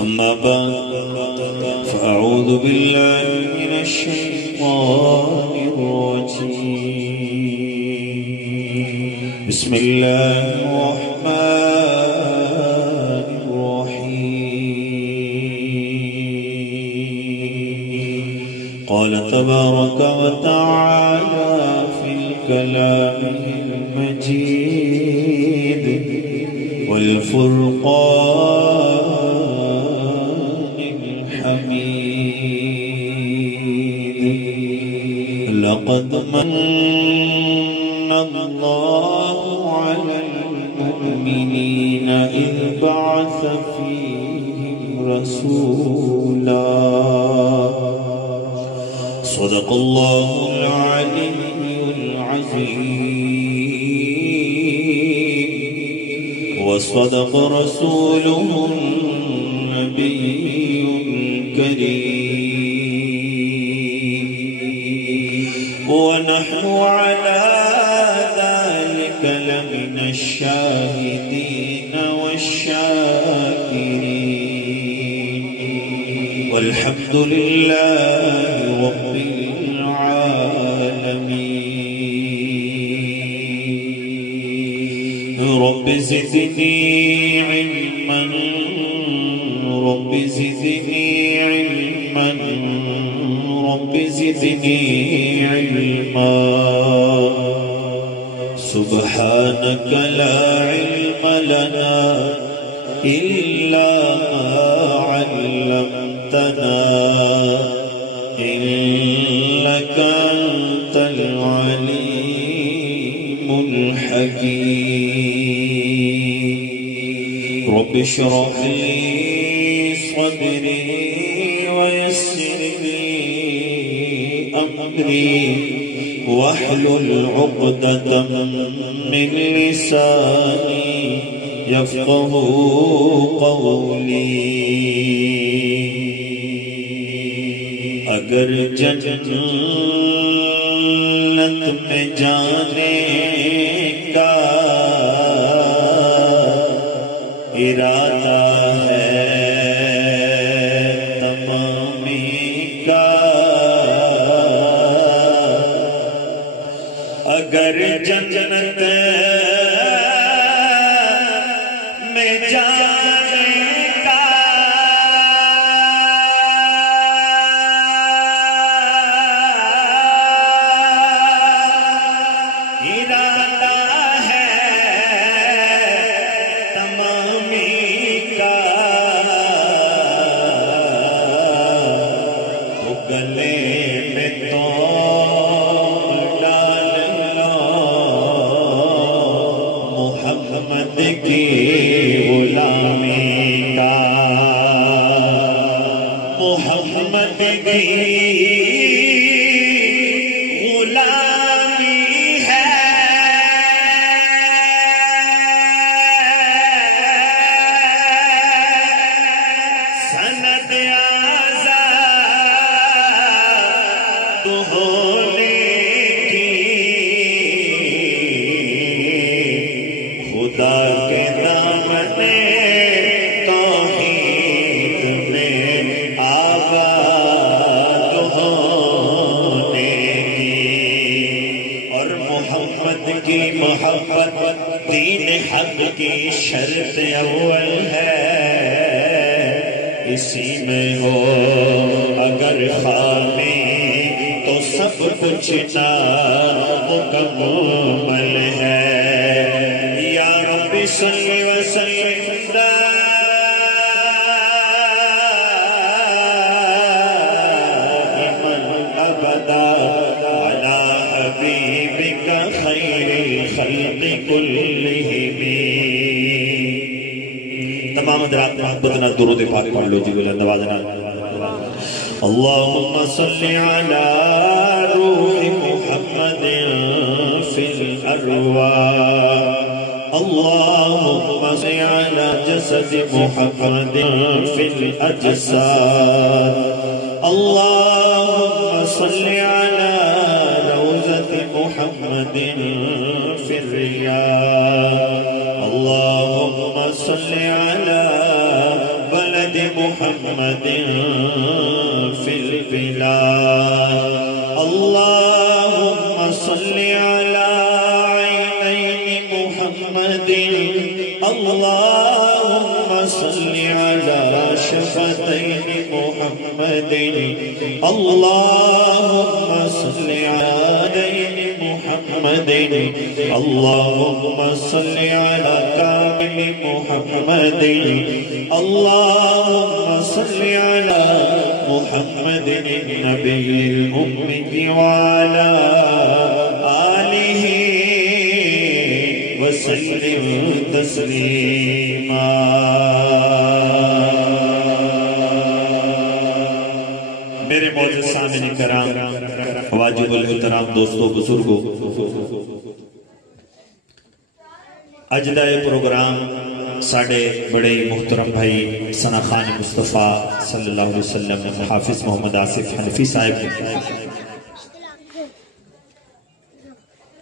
أما بعد فأعوذ بالله من الشيطان الرجيم. بسم الله الرحمن الرحيم. قال تبارك وتعالى في الكلام المجيد والفرقان الحميد. لقد من الله على المؤمنين إذ بعث فيهم رسولا. صدق الله العلي العظيم وصدق رسوله النبي الكريم ونحن على ذلك لمن الشاهدين والشاكرين والحمد لله رب العالمين. رب زدني علما رب زدني علما رب زدني علما. سبحانك لا علم لنا إلا ما علمتنا إنك أنت العليم الحكيم. رب اشرح لي صدري ويسر لي أمري واحلل عقدة من لساني يفقه قولي. اگر جنت میں جانے کا ارادہ ہے تمامی کا، اگر جنت میں جانے کا ارادہ ہے تمامی کا، تو گلے میں تو محمد کی غلامی کا، محمد کی غلامی ہے. سند آزاد ہونے کی خدا کے دامن توحید میں آباد ہونے کی، اور محمد کی محبت دین حق کی شرط اول ہے. اسی میں ہو اگر خامی تو سب کچھ نامکمل ہے. یا رب صلی وسلم دائما ابدا علی حبیبک خیر الخلق کلہم. تمام حضرات محبتنا درود پاک پڑھ لو جی بلند آواز میں. اللهم صل على روح محمد في الأرواح. اللهم صل على جسد محمد في الأجساد. اللهم صل على روضة محمد في الرياض. اللهم صل على بلد محمد في البلاد اللهم صل على عينين محمد اللهم صل على شفتين محمد اللهم صل على عين محمد اللهم صل على كامل محمد اللهم صل على محمد النبي الأمي وعلى آله وسلم تسليما میرے معزز سامعین کرام واجب الاحترام دوستوں بزرگوں اجدہ پروگرام ساڑھے بڑے محترم بھائی ثنا خان مصطفیٰ صلی اللہ علیہ وسلم حافظ محمد آصف حنفی صاحب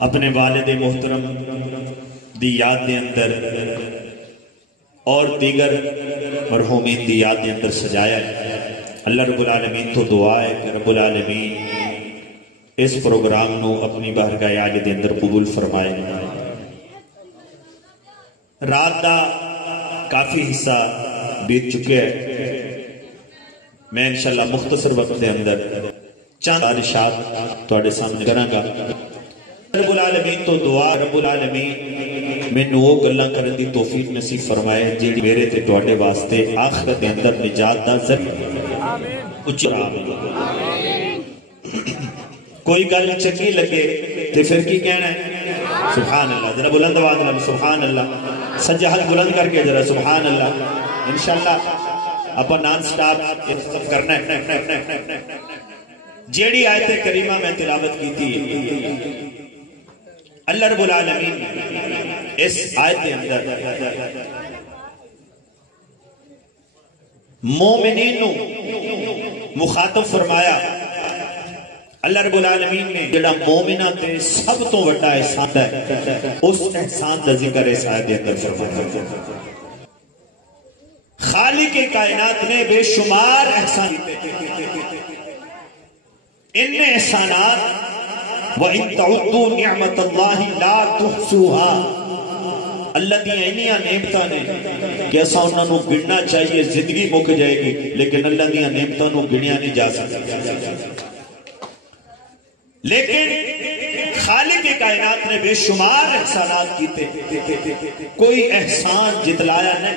اپنے والد محترم دی یاد دے اندر اور دیگر مرحومین دی یاد دے اندر سجایا ہے اللہ رب العالمین تو دعا ہے کہ رب العالمین اس پروگرام نو اپنی بارگاہ عالی دے اندر قبول فرمائے رات دا کافی حصہ بیت چکے ہیں میں انشاءاللہ مختصر وقت دے اندر چند ارشاد تواڈے سامنے کراں گا رب العالمین تو دعا رب العالمین مینوں وہ گلاں کرن دی توفیق نصیب فرمائے جیڑی میرے تے تواڈے واسطے آخرت دے اندر نجات دا ذریعہ آمین کوئی گل چنگی لگے تے پھر کی کہنا ہے سبحان اللہ ذرا بلند آواز نال سبحان اللہ سجا ہاتھ بلند کر کے ذرا سبحان اللہ انشاءاللہ اپا نان سٹاپ کرنا ہے جیڑی آیت کریمہ میں تلاوت کی تھی اللہ رب العالمین اس آیت کے اندر مومنین مخاطب فرمایا اللہ رب العالمین نے جڑا مومنہ تے سب تو وڈا احسان ہے اس احسان دا ذکر اس آیت کے اندر فرمایا خالق کائنات نے بے شمار احسان ان احسانات وَإِن تَعُدُّوا نِعْمَةَ اللَّهِ لَا تُحْصُوهَا اللہ دی اینیاں نعمتاں نے کہ ایسا انہوں نے گننا چاہیے زندگی مک جائے گی لیکن اللہ دی نعمتاں نے گنیا نہیں جا سکتا لیکن خالق کائنات نے بے شمار احسانات کیتے کوئی احسان جتلایا نہیں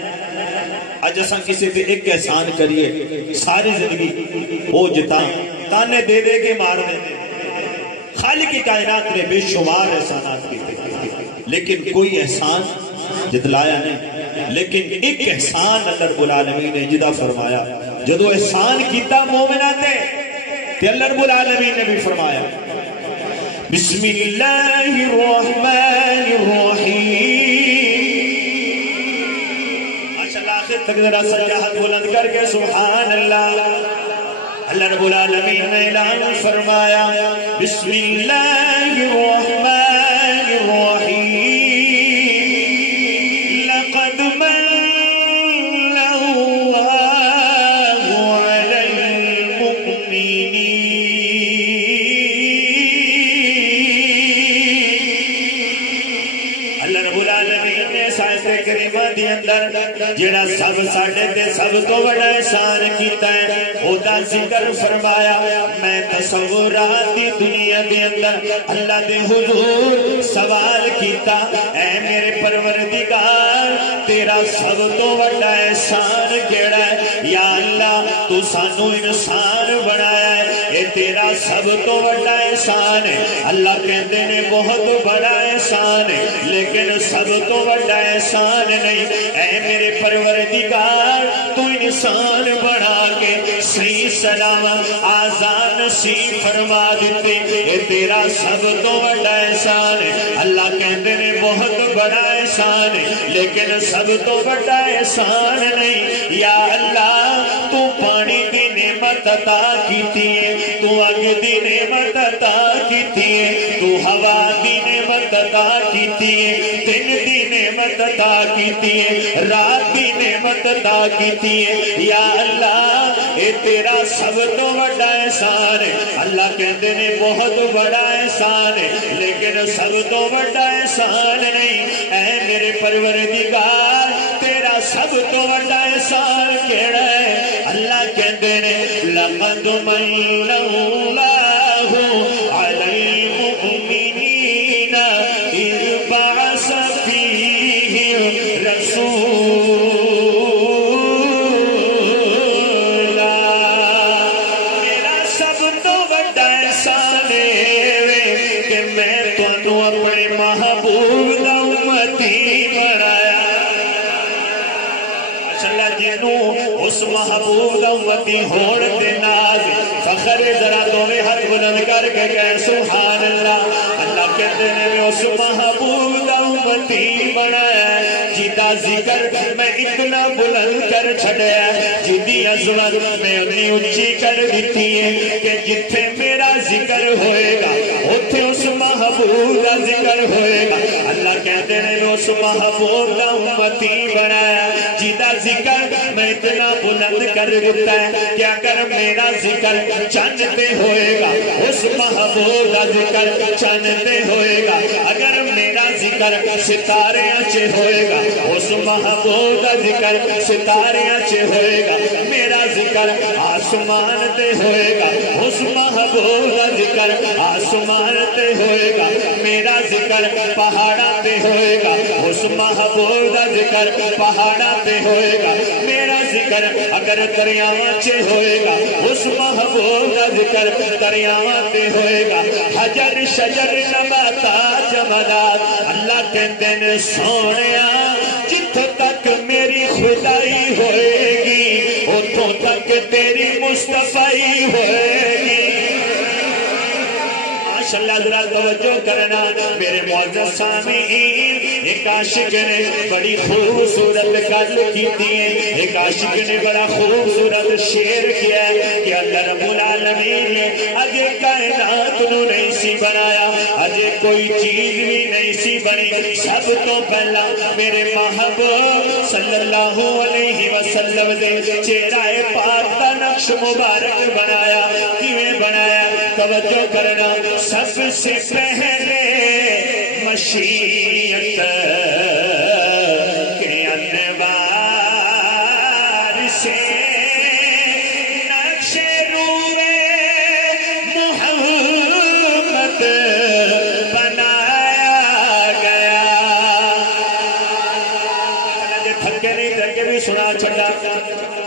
آج ایسا کسی پہ ایک احسان کریے ساری زندگی وہ جتا تانے دے دے کے مار دے خالق کائنات نے بے شمار احسانات کیتے لیکن کوئی احسان جتلایا نہیں لیکن ایک احسان اللہ رب العالمین نے جدا فرمایا جدو احسان کیتا مومنہ تے اللہ رب العالمین نے بھی فرمایا بسم اللہ الرحمن الرحیم ماشاءاللہ آخر تک ذرا سجاحت بلند کر کے سبحان اللہ اللہ رب العالمین نے اعلان فرمایا بسم اللہ الرحمن الرحیم لقد من اللہ علی المؤمنین اللہ رب العالمین نے آیت کریمہ دی اندر جڑا سب ساڈے تے سب تو بڑا احسان کیتا ہے او دا ذکر فرمایا میں تصورات دی دنیا دے اندر اللہ دے حضور سوال کیتا اے میرے پروردگار تیرا سب تو بڑا احسان کیڑا ہے یا اللہ تو سانو انسان بنایا ہے اے تیرا سب تو بڑا احسان ہے اللہ کہندے نے بہت بڑا احسان ہے لیکن سب تو بڑا احسان نہیں اے میرے پروردگار تو انسان بنا کے صحیح سلامت آزاد نصیب فرما دیتے اے تیرا سب تو بڑا احسان ہے اللہ کہندے نے بہت بڑا احسان ہے لیکن سب تو بڑا احسان نہیں یا اللہ تو پانی دی نعمت عطا کیتی ہے تو اگ دی نعمت عطا کیتی ہے تو ہوا دی نعمت عطا عطا کیتی ہے، دن دی نعمت عطا کیتی ہے، رات دی نعمت عطا کیتی ہے۔ یا اللہ اے تیرا سب تو بڑا احسان ہے۔ اللہ کہتے نے بہت بڑا احسان ہے لیکن سب تو بڑا احسان نہیں۔ اے میرے پروردگار تیرا سب تو بڑا احسان کیڑا ہے؟ اللہ کہتے نے لقد من اللہ علی المؤمنین اذ بعث فیہم رسولا۔ میرا سب تو بڑا احسان ہے کہ میں تانوں اپنے محبوب دا امتی بنایا۔ اللہ جنوں اس محبوب دا امتی ہون دے ناز فخر ذرا دونوں ہاتھ بلند کر کے کہے سبحان اللہ۔ اللہ کہتے ہیں میں اس محبوب دا امتی بنایا جیتا ذکر میں اتنا بلند کر چھڑیا، جیدی عظمت میں اتنی اونچی کر دیتی ہے کہ جتھے میرا ذکر ہوئے گا اتھے اس محبوب دا ذکر ہوئے گا۔ اللہ کہتے ہیں میں اس محبوب دا امتی بنایا جیتا ذکر میں اتنا بلند کر دیتا ہے کہ اگر میرا ذکر چند پہ ہوئے گا اس محبوب کا ذکر چند پہ ہوئے گا، اگر میرا ذکر ستارے اچھے ہوئے گا اس محبوب کا ذکر ستارے اچھے ہوئے گا، میرا ذکر آسمان تے ہوئے گا اس محبوب کا ذکر آسمان تے ہوئے گا، میرا ذکر پہاڑا تے ہوئے گا اس محبوب کا ذکر پہاڑا تے ہوئے گا، میرا ذکر اگر دریاواں چے ہوئے گا اس محبوب کا ذکر دریاواں تے ہوئے گا، حجر شجر نباتات جمادات۔ اللہ کہتے ہیں سونیا جتھوں تک میری خدائی ہوئے گی اتھوں تک تیری مصطفی ہوئے گی۔ ماشاءاللہ ذرا توجہ کرنا میرے معزز سامعین، ایک عاشق نے بڑی خوبصورت گل کیتی ہے، ایک عاشق نے بڑا خوبصورت شعر کیا ہے کہ اللہ رب العالمین نے اجے کائنات نو نہیں سی بنایا، اجے کوئی چیز بھی نہیں سی بنی، سب تو پہلا میرے محبوب صلی اللہ علیہ وسلم دے چہرہ پاک دا نقش مبارک بنایا۔ کیویں بنایا؟ توجہ کرنا، سب سے پہلے مشیت کے انوار سے نقش روئے محمد بنایا گیا۔ تھکے نہیں تھکے بھی سنا چھڑا،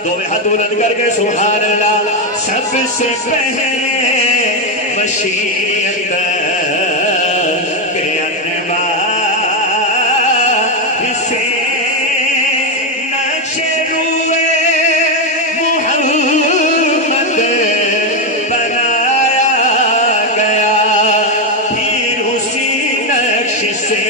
دو ہاتھ بلند کر کے سبحان اللہ۔ سب سے پہلے مشیت کے انوار سے نقش روئے محمد بنایا گیا، پھر اسی نقش سے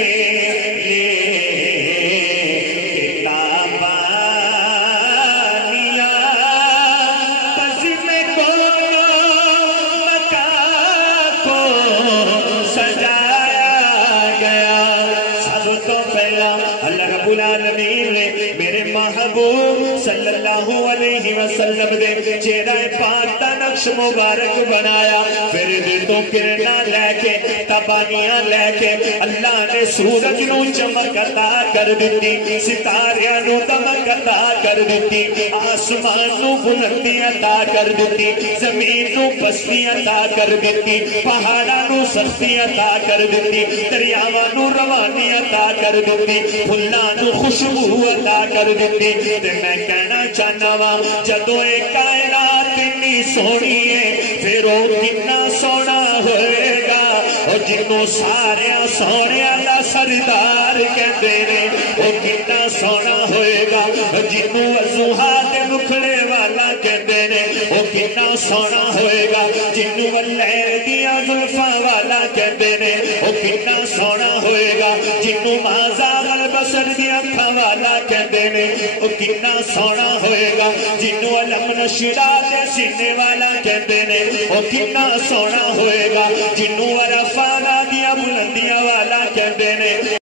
صلی اللہ علیہ وسلم دے چہرہ پاک دا نقش مبارک بنایا، پھر تو کرنا لے کے تبانیاں لے کے اللہ نے سورج نو چمک عطا کر دیتی، ستاریاں نو دمک عطا کر دیتی، آسمان نو بلندی عطا کر دیتی، زمین نو پستی عطا کر دیتی، پہاڑاں نو سختی عطا کر دیتی، دریاواں نو روانی عطا کر دیتی، پھلاں نو خوشبو عطا کر دیتی۔ تے میں کہنا چاہنا وا جدوں اے کائنات اتنی سونی ہے پھر او کتنا سونا ہوئے گا، اور جنوں سارے سونیاں دا سردار کہندے نے او کتنا سونا ہوئے گا، جنوں وضوحا دے مکھڑے والا کہندے نے او کتنا سونا ہوئے گا، جنوں واللیل دیاں زلفاں والا کہندے نے او کتنا سونا ہوئے گا، جنوں مازاغ البصر دی اکھاں والا کہندے نے او کتنا سونا ہوئے گا، جنوں علم نشرا دے سینے والا کہندے نے او کتنا سونا ہوئے گا، جنوں عرفانہ دیا بلندی مدیاں والا کہندے نے